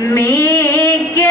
make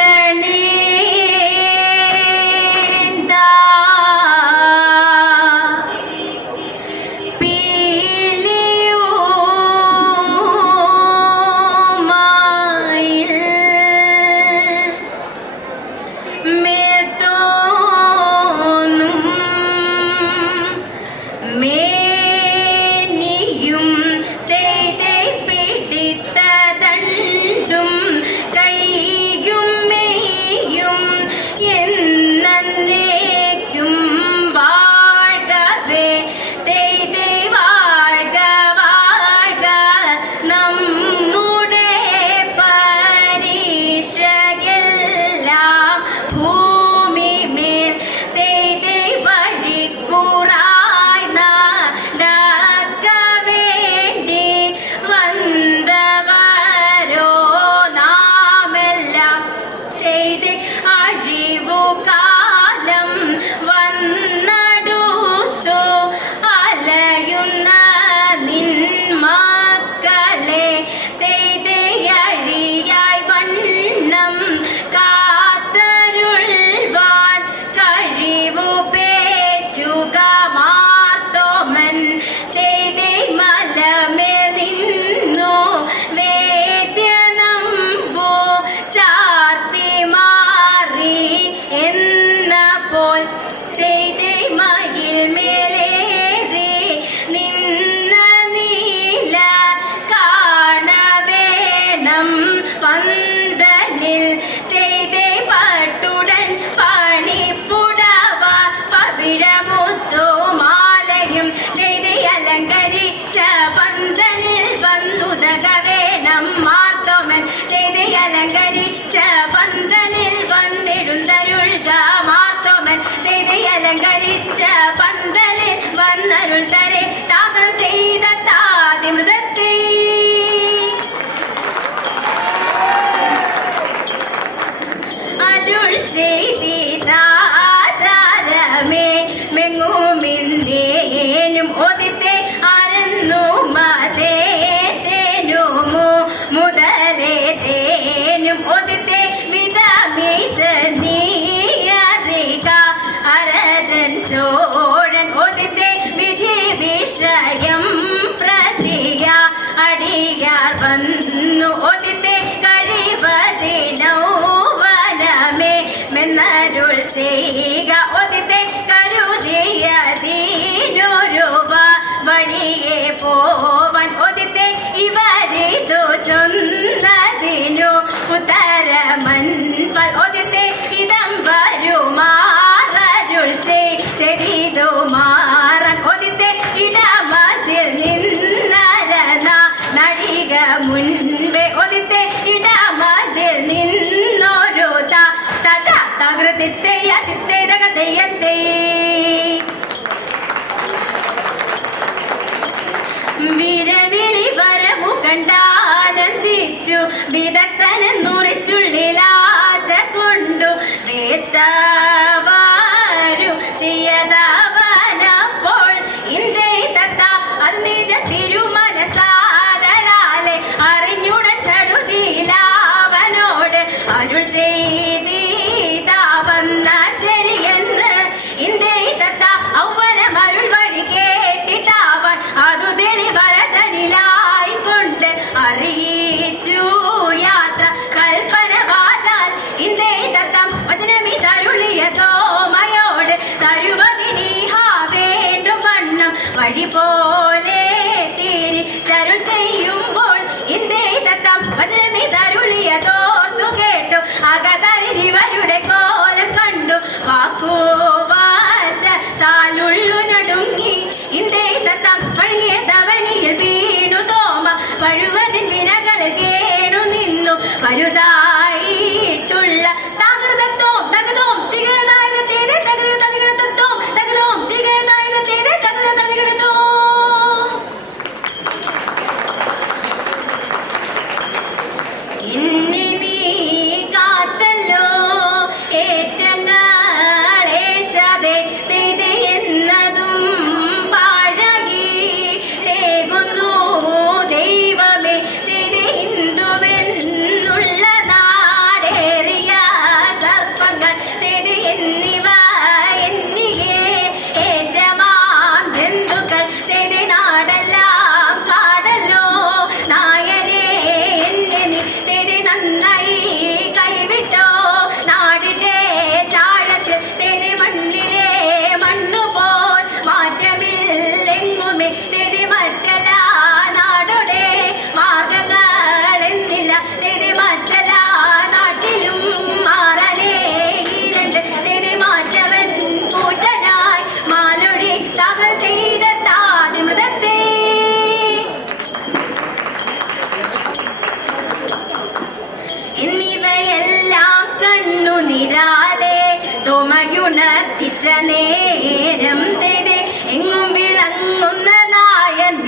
di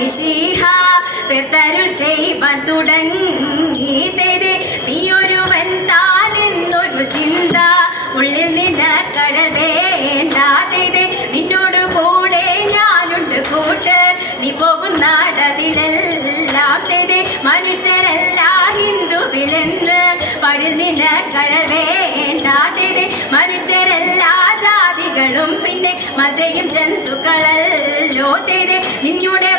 നായൻ വിശീഹ പെർത്തരുൾ ചെയ്യുവാൻ തുടങ്ങി തേതെ നീയൊരുവൻ താനെന്നൊരു ചിന്ത ഉള്ളിൽ നിന്ന കടൽ വേണ്ട തേതെ നിന്നോട് കൂടെ ഞാനുണ്ട് കൂട്ട്. നീ പോകുന്നാടതിലെല്ലാം തേതെ മനുഷ്യരല്ല ഹിന്ദുവിലെന്ന് പഴുതിന കടൽ വേണ്ട തേതെ മനുഷ്യരെല്ലാ ജാതികളും പിന്നെ മതയും ജന്തുക്കളല്ലോ തേതെ നിന്നുടെ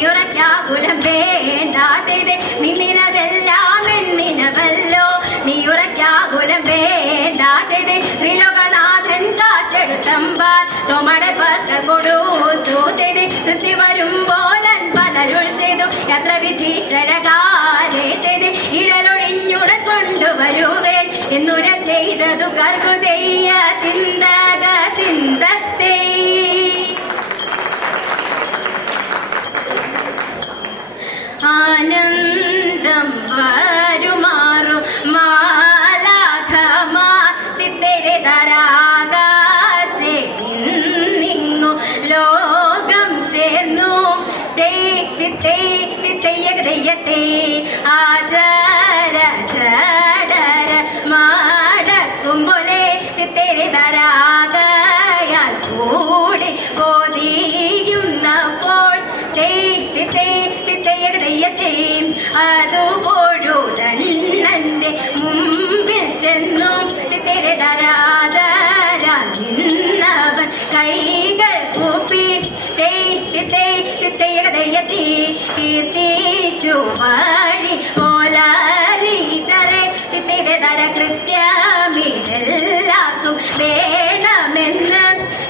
നോക്കും നീ ഉറക്കാകുലം വേണ്ട തേതെ നിന്നിനവെല്ലാം എന്നിനവല്ലോ നീ ഉറക്കാകുലം വേണ്ട തേതെ ത്രിലോകനാഥൻ കാശെടുത്തമ്പാൽ തോമടെ പച്ച കൊടുത്തു തേതെ. തൃപ്തി വരുമ്പോൾ പലരുൾ ചെയ്തു. യാത്ര വിധിച്ചഴകാലേ തേതെ. ഇഴലൊഴിഞ്ഞുടൻ കൊണ്ടുവരുവേൻ. എന്നുര ചെയ്തതു കർകുതെയ്യ ചിന്തക കീർത്തിച്ചു വഴി ഓലാരീച്ചറെ തിത്തേരെ തര കൃത്യമിതെല്ലാവർക്കും വേണമെന്ന്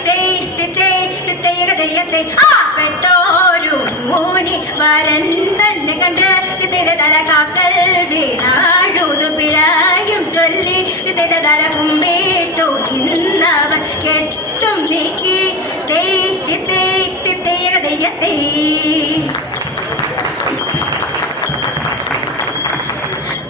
തേ തിത്തേ തിത്തയ്യ ദയ്യത്തെ ആ പെട്ടോരു മൂനി വരൻ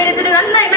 തീത്തിത്തെ നന്മവരും നന്നായി